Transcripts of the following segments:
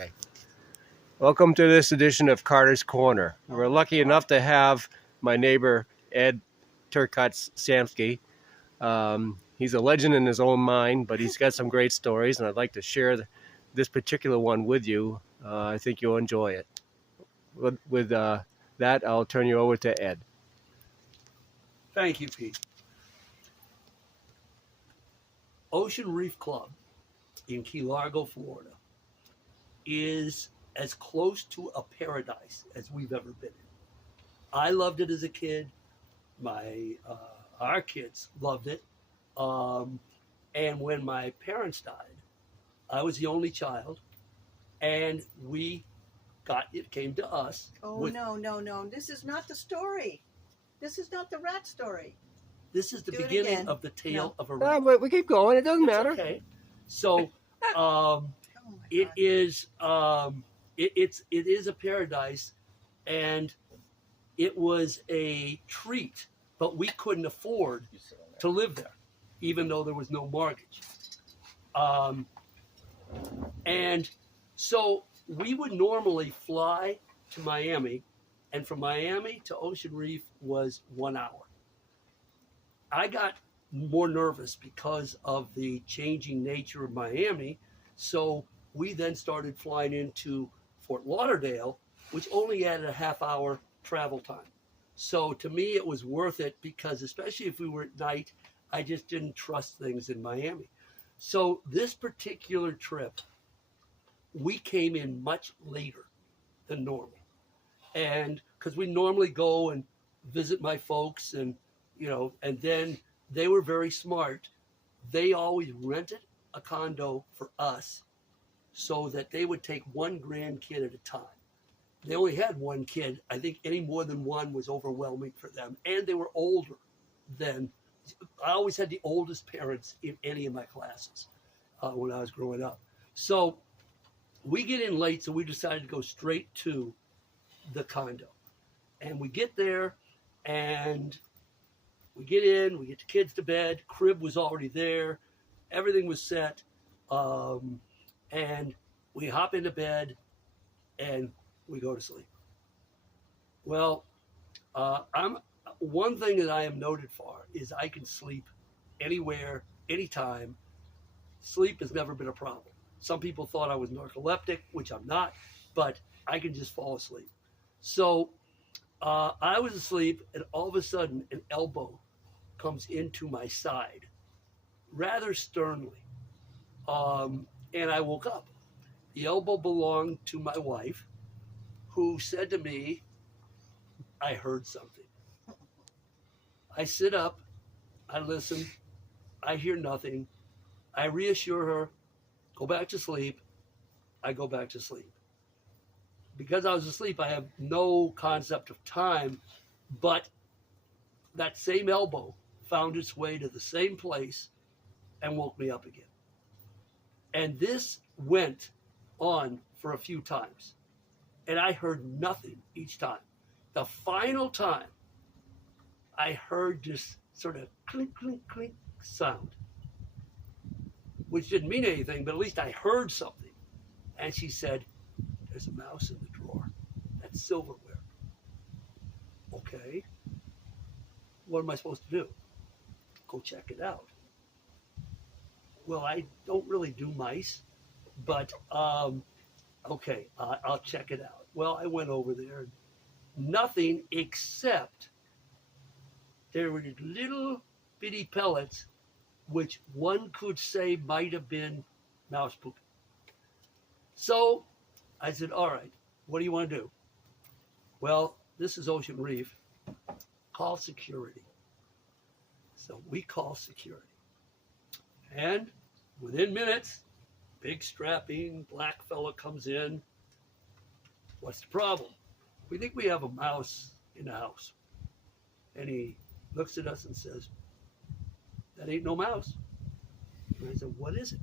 Okay. Welcome to this edition of Carter's Corner. We're lucky enough to have my neighbor, Ed Turcott Samsky. He's a legend in his own mind, but he's got some great stories, and I'd like to share this particular one with you. I think you'll enjoy it. With that, I'll turn you over to Ed. Thank you, Pete. Ocean Reef Club in Key Largo, Florida, is as close to a paradise as we've ever been in. I loved it as a kid. Our kids loved it. And when my parents died, I was the only child, and it came to us. Oh, no. This is not the story. This is not the rat story. This is the Do it beginning again. of the tale of a Ah, rat. but we keep going. It doesn't It's matter. okay. So, Oh my it God. is it is a paradise, and it was a treat, but we couldn't afford to live there, even though there was no mortgage. And so we would normally fly to Miami, and from Miami to Ocean Reef was 1 hour. I got more nervous because of the changing nature of Miami. So we then started flying into Fort Lauderdale, which only added a half-hour travel time. So to me, it was worth it because, especially if we were at night, I just didn't trust things in Miami. So this particular trip, we came in much later than normal. And because we normally go and visit my folks, and and then they were very smart. They always rented a condo for us so that they would take one grandkid at a time. They only had one kid. I think any more than one was overwhelming for them. And they were older than, I always had the oldest parents in any of my classes when I was growing up. So we get in late, so we decided to go straight to the condo. And we get there, and we get in, we get the kids to bed, crib was already there, everything was set, and we hop into bed, and we go to sleep. Well, one thing that I am noted for is I can sleep anywhere, anytime. Sleep has never been a problem. Some people thought I was narcoleptic, which I'm not, but I can just fall asleep. So I was asleep, and all of a sudden, an elbow comes into my side rather sternly. And I woke up. The elbow belonged to my wife, who said to me, I heard something. I sit up, I listen, I hear nothing. I reassure her, go back to sleep. I go back to sleep. Because I was asleep, I have no concept of time, but that same elbow found its way to the same place and woke me up again. And this went on for a few times, and I heard nothing each time. The final time, I heard this sort of clink, clink, clink sound, which didn't mean anything, but at least I heard something. And she said, there's a mouse in the drawer. That's silverware. Okay. What am I supposed to do? Go check it out. Well, I don't really do mice, but okay, I'll check it out. Well, I went over there, nothing except there were little bitty pellets, which one could say might have been mouse poop. So I said, all right, what do you want to do? Well, this is Ocean Reef. Call security. So we call security. And within minutes, big strapping black fella comes in. What's the problem? We think we have a mouse in the house. And he looks at us and says, that ain't no mouse. And I said, what is it?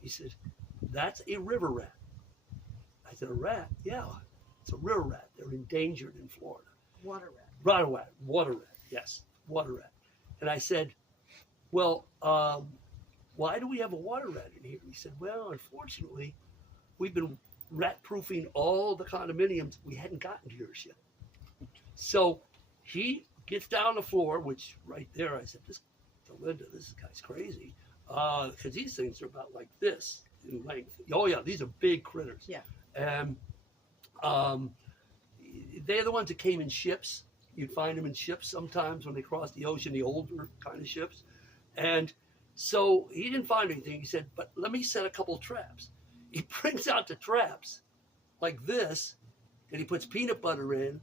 He said, that's a river rat. I said, a rat? Yeah, it's a river rat. They're endangered in Florida. Water rat. Water rat, yes, water rat. And I said, well, why do we have a water rat in here? He said, well, unfortunately, we've been rat proofing all the condominiums. We hadn't gotten to yours yet. So he gets down on the floor, which right there, I said, "This to Linda, this guy's crazy," because these things are about like this in length. Oh yeah, these are big critters. Yeah. And they're the ones that came in ships. You'd find them in ships sometimes when they crossed the ocean, the older kind of ships. And so he didn't find anything. He said, "But let me set a couple of traps." He brings out the traps like this, and he puts peanut butter in.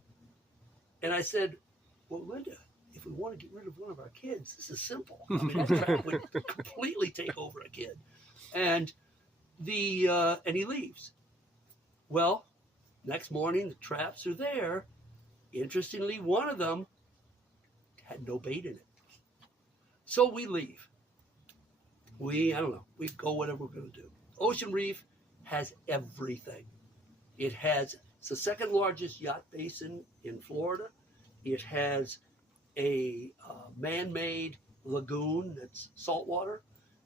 And I said, "Well, Linda, if we want to get rid of one of our kids, this is simple. I mean, that trap would completely take over a kid." And and he leaves. Well, next morning the traps are there. Interestingly, one of them had no bait in it. So we leave. I don't know, we go whatever we're going to do. Ocean Reef has everything. It's the second largest yacht basin in Florida. It has a man-made lagoon that's saltwater.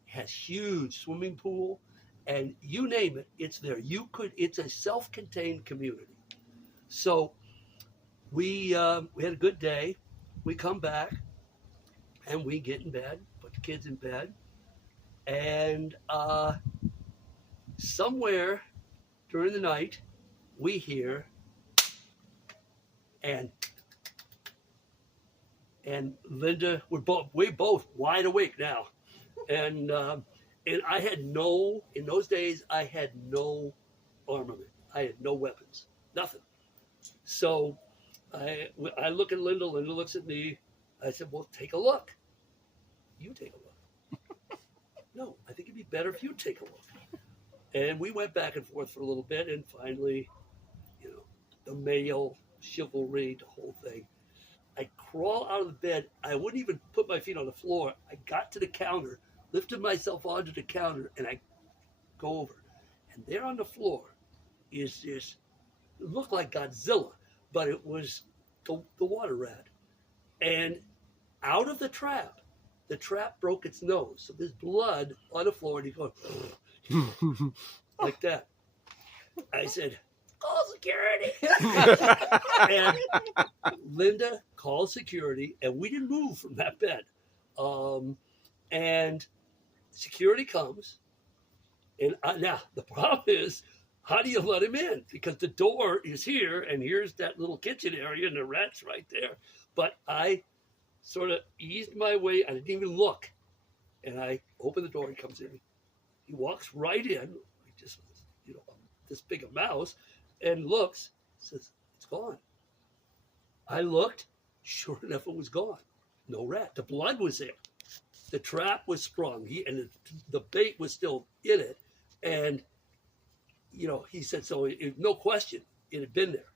It has huge swimming pool, and you name it, it's there. It's a self-contained community. So we had a good day. We come back, and we get in bed, put the kids in bed, and somewhere during the night, we hear and Linda, we both wide awake now, and I had in those days I had no armament, I had no weapons, nothing. So I look at Linda. Linda looks at me. I said, "Well, take a look. You take a look." "No, I think it'd be better if you take a look." And we went back and forth for a little bit, and finally, the male chivalry, the whole thing. I crawl out of the bed. I wouldn't even put my feet on the floor. I got to the counter, lifted myself onto the counter, and I go over. And there on the floor is this, it looked like Godzilla, but it was the water rat. And out of the trap broke its nose. So there's blood on the floor, and he goes like that. I said, "Call security." And Linda called security, and we didn't move from that bed. And security comes, and now the problem is, how do you let him in? Because the door is here, and here's that little kitchen area, and the rat's right there. But I sort of eased my way. I didn't even look. And I open the door, he comes in. He walks right in, like just, this big a mouse, and looks, says, "It's gone." I looked, sure enough, it was gone. No rat. The blood was there. The trap was sprung. The bait was still in it. And, he said, so no question, it had been there.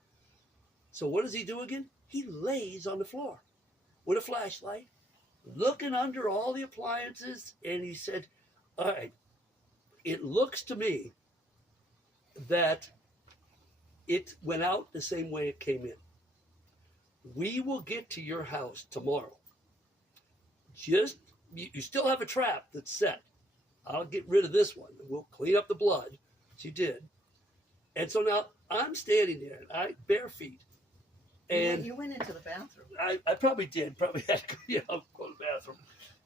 So what does he do again? He lays on the floor with a flashlight, looking under all the appliances, and he said, "All right, it looks to me that it went out the same way it came in. We will get to your house tomorrow. Just, you still have a trap that's set. I'll get rid of this one. We'll clean up the blood." She did. And so now I'm standing there, bare feet. And you went into the bathroom. I probably did. Probably had to go to the bathroom.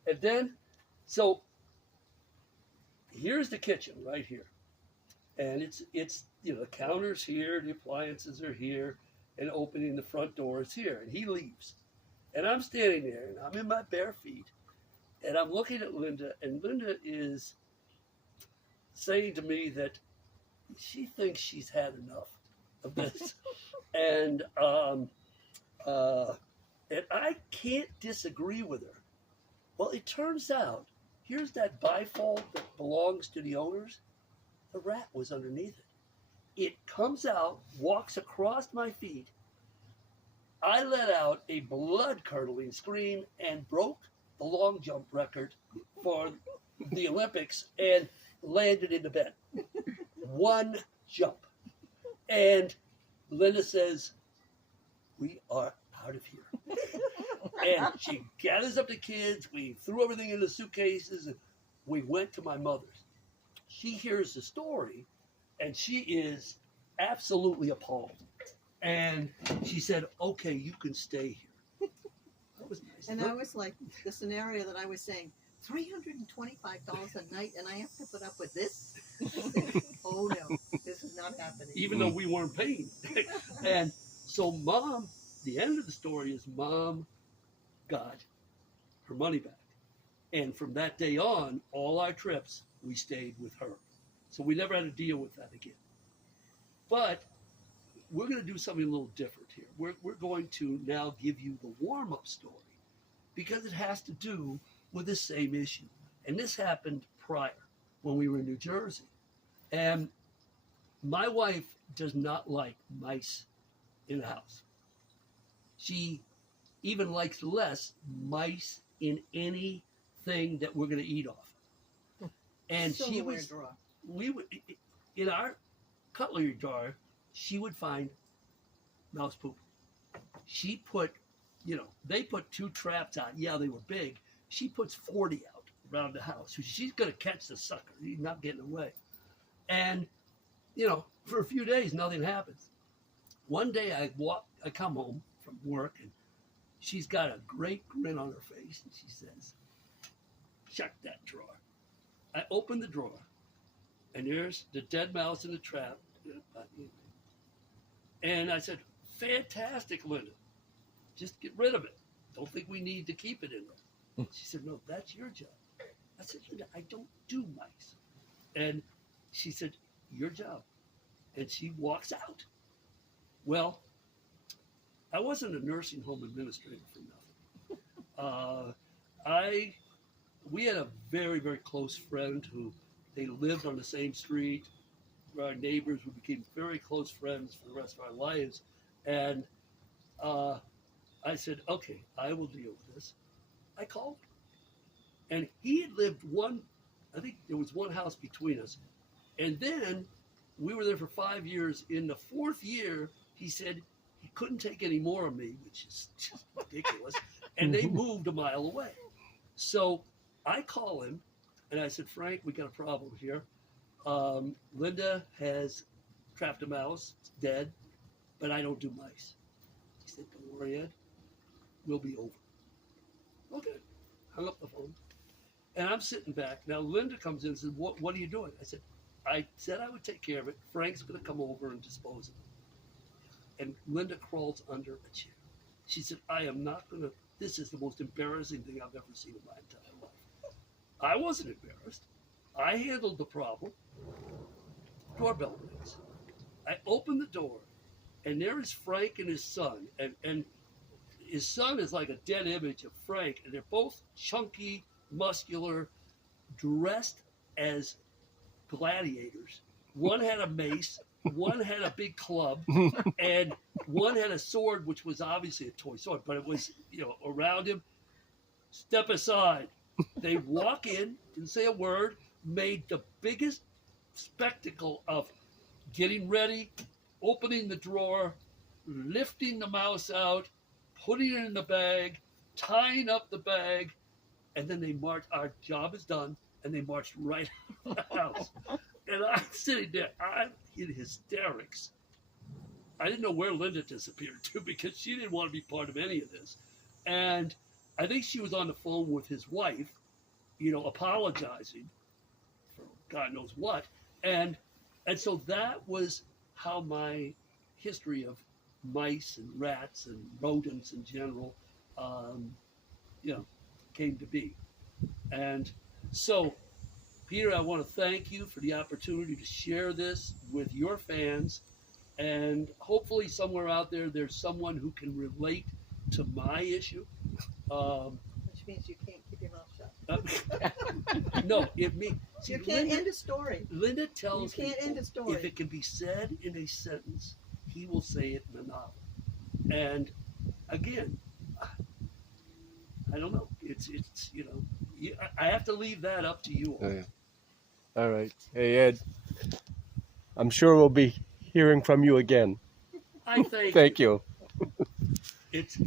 And then, so here's the kitchen right here. And it's the counter's here, the appliances are here, and opening the front door is here. And he leaves. And I'm standing there, and I'm in my bare feet, and I'm looking at Linda, and Linda is saying to me that she thinks she's had enough of this. And I can't disagree with her. Well, it turns out, here's that bifold that belongs to the owners. The rat was underneath it. It comes out, walks across my feet. I let out a blood-curdling scream and broke the long jump record for the Olympics and landed in the bed. One jump. And Linda says, "We are out of here." And she gathers up the kids. We threw everything in the suitcases, and we went to my mother's. She hears the story, and she is absolutely appalled. And she said, "Okay, you can stay here." That was nice. And I was like, the scenario that I was saying, $325 a night, and I have to put up with this? Oh no, this is not happening. Even though we weren't paying. And so Mom, the end of the story is Mom got her money back. And from that day on, all our trips, we stayed with her. So we never had to deal with that again. But we're going to do something a little different here. We're going to now give you the warm-up story because it has to do with the same issue. And this happened prior when we were in New Jersey. And my wife does not like mice in the house. She even likes less mice in anything that we're going to eat off. And she Silverware was, drawer. we would, in our cutlery jar, she would find mouse poop. She put, they put 2 traps out. Yeah, they were big. She puts 40 out around the house. So she's going to catch the sucker. He's not getting away. And, for a few days, nothing happens. One day I come home from work and she's got a great grin on her face. And she says, "Check that drawer." I open the drawer and there's the dead mouse in the trap. And I said, "Fantastic, Linda. Just get rid of it. Don't think we need to keep it in there." She said, "No, that's your job." I said, "Linda, I don't do mice." And she said, "Your job." And she walks out. Well, I wasn't a nursing home administrator for nothing. We had a very, very close friend who they lived on the same street. Our neighbors, we became very close friends for the rest of our lives. And I said, "Okay, I will deal with this." I called him. And he had lived I think there was one house between us. And then we were there for 5 years. In the 4th year, he said he couldn't take any more of me, which is just ridiculous. And they moved a mile away. So I call him and I said, "Frank, we got a problem here. Linda has trapped a mouse. It's dead, but I don't do mice." He said, "Don't worry, Ed. We'll be over." Okay. Hung up the phone. And I'm sitting back. Now Linda comes in and says, what are you doing?" I said I would take care of it. Frank's going to come over and dispose of it. And Linda crawls under a chair. She said, "I am not going to, this is the most embarrassing thing I've ever seen in my entire life." I wasn't embarrassed. I handled the problem. Doorbell rings. I open the door, and there is Frank and his son. And his son is like a dead image of Frank, and they're both chunky, muscular, dressed as gladiators. One had a mace, one had a big club, and one had a sword, which was obviously a toy sword, but it was, around him. "Step aside." They walk in, didn't say a word, made the biggest spectacle of getting ready, opening the drawer, lifting the mouse out, putting it in the bag, tying up the bag, and then they marched. Our job is done, and they marched right out of the house. And I'm sitting there, I'm in hysterics. I didn't know where Linda disappeared to because she didn't want to be part of any of this. And I think she was on the phone with his wife, apologizing for God knows what. And so that was how my history of mice and rats and rodents in general, came to be. And so, Peter, I want to thank you for the opportunity to share this with your fans. And hopefully somewhere out there, there's someone who can relate to my issue. Which means you can't keep your mouth shut. No, it means... You can't end a story. Linda tells You can't people, end a story. if it can be said in a sentence, he will say it in a novel. And again, I don't know. It's I have to leave that up to you all. Oh, yeah. All right. Hey, Ed, I'm sure we'll be hearing from you again. I thank Thank you. It's